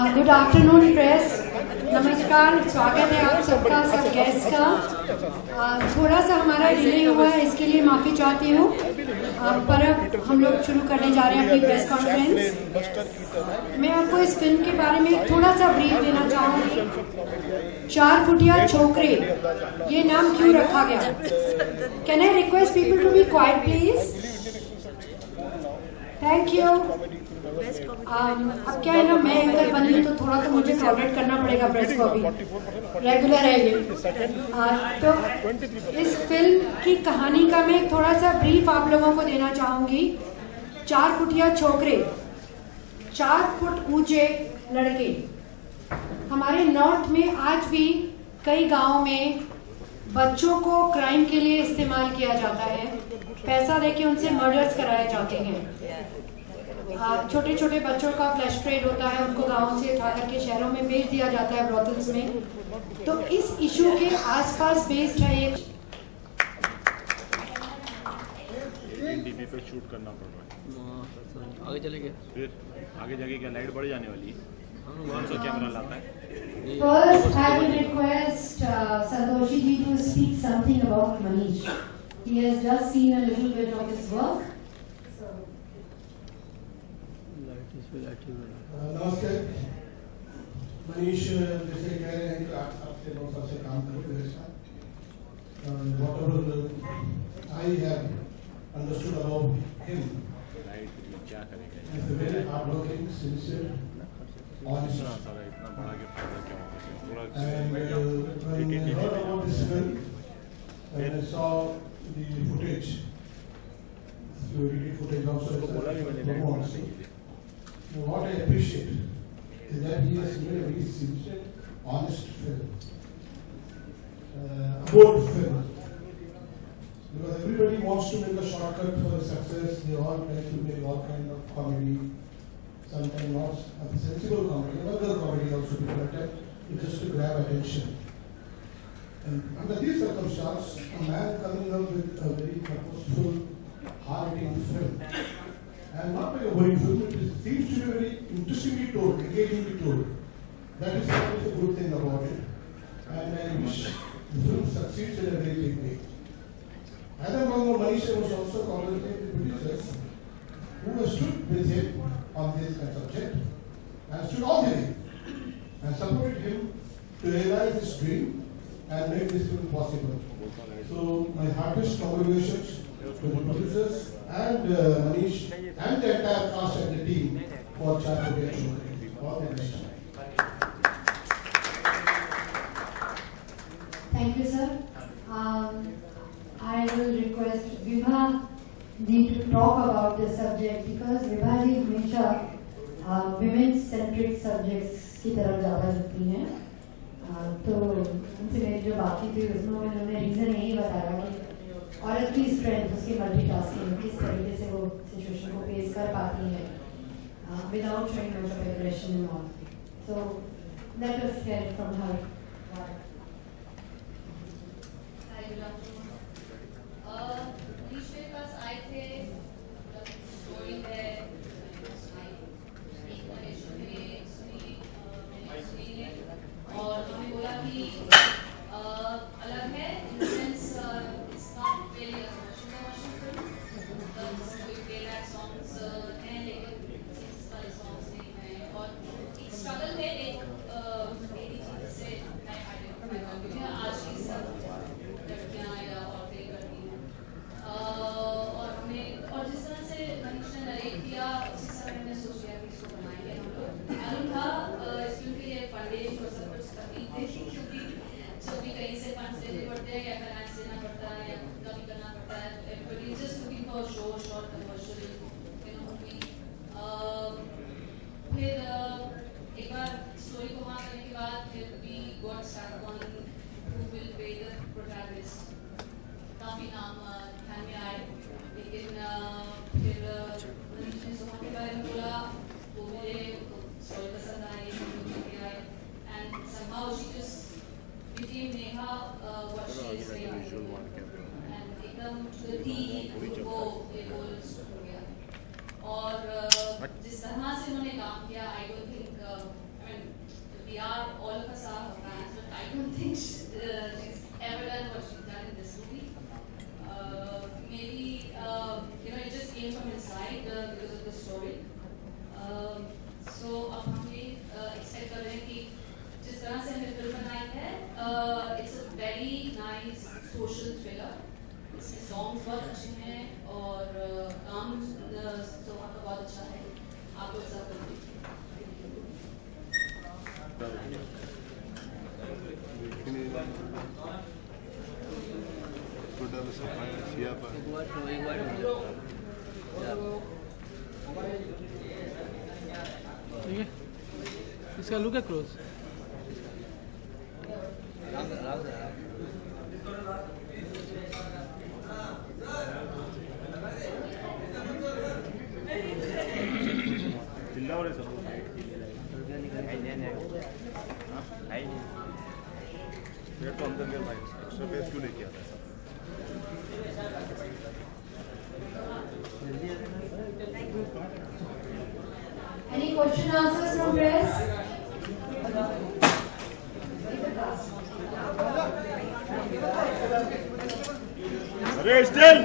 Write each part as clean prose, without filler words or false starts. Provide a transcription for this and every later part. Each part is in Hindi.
गुड आफ्टरनून प्रेस, नमस्कार, स्वागत है आप सबका, सब गेस्ट का। थोड़ा सा हमारा डिले हुआ है, इसके लिए माफ़ी चाहती हूँ, पर अब हम लोग शुरू करने जा रहे हैं अपनी प्रेस कॉन्फ्रेंस। मैं आपको इस फिल्म के बारे में थोड़ा सा ब्रीफ देना चाहूँगी। 4 फुटिया छोकरे, ये नाम क्यों रखा गया? Can I request people to be quite please? Thank you. अब क्या है ना, मैं एंकर बनी हूँ तो थोड़ा तो मुझे टॉलरेट करना पड़ेगा प्रेस को, अभी रेगुलर है ये। तो इस फिल्म की कहानी का मैं थोड़ा सा ब्रीफ आप लोगों को देना चाहूँगी। 4 फुटिया छोकरे, 4 फुट ऊंचे लड़के। हमारे नॉर्थ में आज भी कई गाँव में बच्चों को क्राइम के लिए इस्तेमाल किया जाता है, पैसा देके उनसे मर्डर्स कराए जाते हैं। छोटे छोटे बच्चों का फ्लैश ट्रेड होता है, उनको गांवों से उठा करके शहरों में बेच दिया जाता है ब्रॉथल्स में। तो इस इशू के आसपास बेस्ड है ये। पे शूट करना पड़ रहा है। आगे चलेंगे, फिर आगे जाके क्या लाइट बढ़ जाने वाली है? कौन सा कैमरा लाता है? First, I will request Santoshi ji to speak something about Manish. He has just seen a little bit of his work. नमस्कार। मनीष जैसे कह रहे हैं कि आप आपसे बहुत साल से काम करो मेरे साथ। Whatever I have understood about him, क्या करेंगे? he is a very hardworking, sincere, honest. इतना बड़ा के फायदा क्या होगा? And when I heard about this film, when I saw the footage, the edited footage also, what I appreciate is that he has made a very sincere, honest film, a bold film. Because everybody wants to make a shortcut for success. They all try to make all kind of comedy, sometimes not a sensible comedy, other comedy also people attempt just to grab attention. And under these circumstances, a man coming up with a very purposeful, hard-hitting film. And not like a boring film, it seems to be very interestingly told, engagingly told. That is always a good thing about it. And I wish the film succeeds in a very big way. As I remember, Manisha was also congratulating the producers who have stood with him on this subject and stood all the way and supported him to realize his dream and make this film possible. So my heartiest congratulations to the producers and Manish and the entire cast and the team for Chart to get to all the best. Thank you, sir. I will request Vibha ji to talk about this subject because Vibha ji हमेशा women-centric subjects की तरफ ज़्यादा झुकती हैं। तो उनसे मेरी जो बातचीत हुई उसमें उन्होंने रीज़न यही बताया कि औरत की स्ट्रेंथ, उसकी मल्टीटास्किंग, किस तरीके से वो सिचुएशन को फेस कर पाती है without showing much of aggression and all. So let us here from her. और जिस तरह से उन्होंने काम किया, आई डोंट थिंक ठीक है, इसका लुक है क्लोज। चिल्ला हो रहे सब मेरे तो अंदर गया भाई, एक्स्ट्रा पेस क्यों लेके आता है? Any question answers from press? अरे स्टिल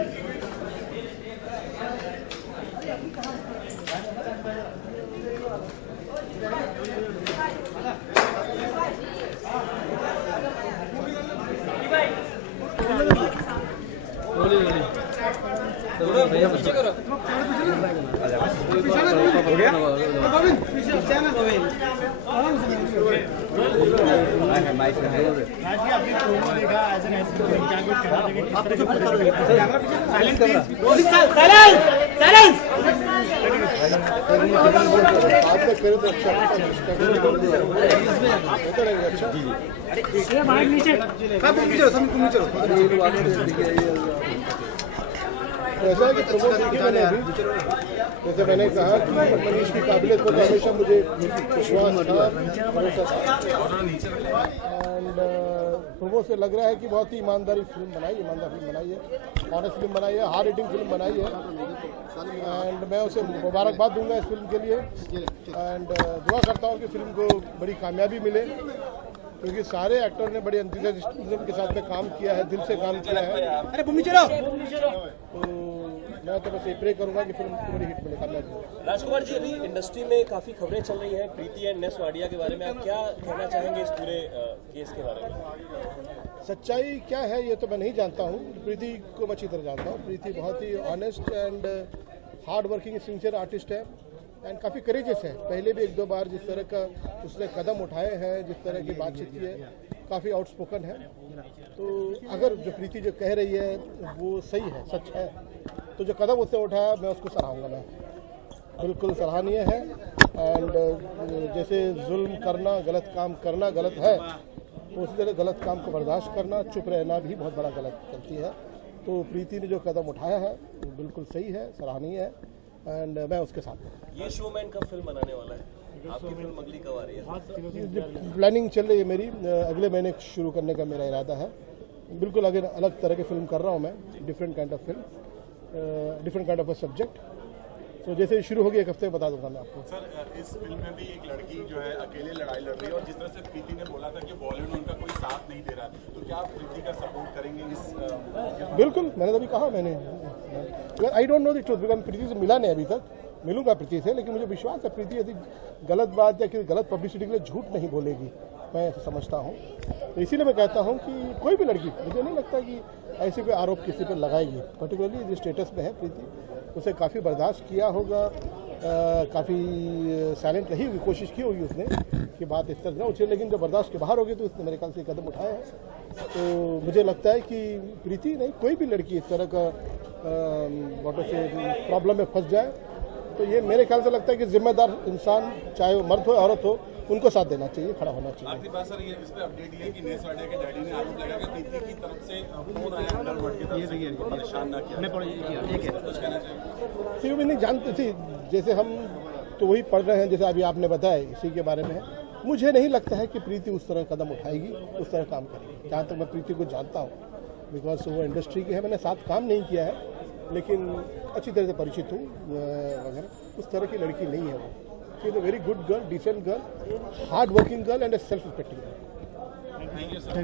ऐसा है कि प्रमोद देखी मैंने अभी, जैसे मैंने कहा कि मनीष की काबिलियत पर हमेशा मुझे विश्वास था, भरोसा था। एंड प्रमोद से लग रहा है कि बहुत ही ईमानदार फिल्म बनाई है, ऑनेस्ट फिल्म बनाई है, हार्ड हिटिंग फिल्म बनाई है। एंड मैं उसे मुबारकबाद दूंगा इस फिल्म के लिए। एंड दुआ करता हूँ कि फिल्म को बड़ी कामयाबी मिले, क्योंकि सारे एक्टर ने बड़े एंथुसियाज्म के साथ में काम किया है, दिल से काम किया है। अरे तो मैं तो बस ये प्रे करूंगा कि फिल्म बड़ी हिट मिले, कामयाब हो। राजकुमार जी, अभी इंडस्ट्री में काफी खबरें चल रही हैं प्रीति एंड नेस वाडिया के बारे में, आप क्या कहना चाहेंगे इस पूरे केस के बारे में? सच्चाई क्या है ये तो मैं नहीं जानता हूँ, प्रीति को मैं अच्छी तरह जानता हूँ। प्रीति बहुत ही honest and hard working sincere artist है एंड काफ़ी करेजियस है। पहले भी एक दो बार जिस तरह का उसने कदम उठाए हैं, जिस तरह की बातचीत की है, काफ़ी आउटस्पोकन है। तो अगर जो प्रीति जो कह रही है वो सही है, सच है, तो जो कदम उसने उठाया मैं उसको सराहूँगा। मैं बिल्कुल सराहनीय है। एंड जैसे जुल्म करना, गलत काम करना गलत है, तो उसी तरह गलत काम को बर्दाश्त करना, चुप रहना भी बहुत बड़ा गलत गलती है। तो प्रीति ने जो कदम उठाया है वो बिल्कुल सही है, सराहनीय है एंड मैं उसके साथ हूँ। ये शोमैन कब फिल्म बनाने वाला है? आपकी फिल्म अगली कब आ रही है? प्लानिंग चल रही है मेरी, अगले महीने शुरू करने का मेरा इरादा है। बिल्कुल अगर अलग तरह की फिल्म कर रहा हूँ मैं, different kind of film, different kind of a subject. तो जैसे ही शुरू होगी एक हफ्ते में बता दूंगा मैं आपको। सर, इस फिल्म में भी एक लड़की जो है अकेले लड़ाई लड़ रही है, और जिस तरह से प्रीति ने बोला था कि बॉलीवुड उनका कोई साथ नहीं दे रहा, तो क्या आप प्रीति का सपोर्ट करेंगे इस? बिल्कुल, मैंने तभी कहा, मैंने I don't know the truth, because Preeti से मिला नहीं अभी तक, मिलूंगा प्रीति से, लेकिन मुझे विश्वास है प्रीति यदि गलत बात या किसी गलत पब्लिसिटी के लिए झूठ नहीं बोलेगी, मैं ऐसा समझता हूँ। तो इसीलिए मैं कहता हूँ कि कोई भी लड़की, मुझे नहीं लगता कि ऐसे कोई आरोप किसी पर लगाएगी, पर्टिकुलरली जिस स्टेटस में है प्रीति, उसे काफ़ी बर्दाश्त किया होगा, काफ़ी साइलेंट रही होगी, कोशिश की होगी उसने कि बात इस तरह ना उछले, लेकिन जब बर्दाश्त के बाहर होगी तो उसने मेरे ख्याल से कदम उठाया है। तो मुझे लगता है कि प्रीति नहीं, कोई भी लड़की इस तरह का से प्रॉब्लम में फंस जाए, तो ये मेरे ख्याल से लगता है कि जिम्मेदार इंसान, चाहे वो मर्द हो औरत हो, उनको साथ देना चाहिए, खड़ा होना चाहिए। आखिरी बात सर, ये इस पे अपडेट ये है कि नेस वाडिया के डैडी ने आरोप लगाया कि प्रीति की तरफ से फोन आया अंडरवर्ल्ड की तरफ से, परेशान ना किया। कुछ कहना चाहिए? भी नहीं जानते थे, जैसे हम तो वही पढ़ रहे हैं जैसे अभी आपने बताया, इसी के बारे में। मुझे नहीं लगता है कि प्रीति उस तरह कदम उठाएगी, उस तरह काम करेगी, जहाँ तक मैं प्रीति को जानता हूँ, बिकॉज वो इंडस्ट्री की है, मैंने साथ काम नहीं किया है, लेकिन अच्छी तरह से परिचित हूँ वगैरह। उस तरह की लड़की नहीं है वो। She is a very good girl, decent girl, hard working girl and a self respecting girl. Thank you sir.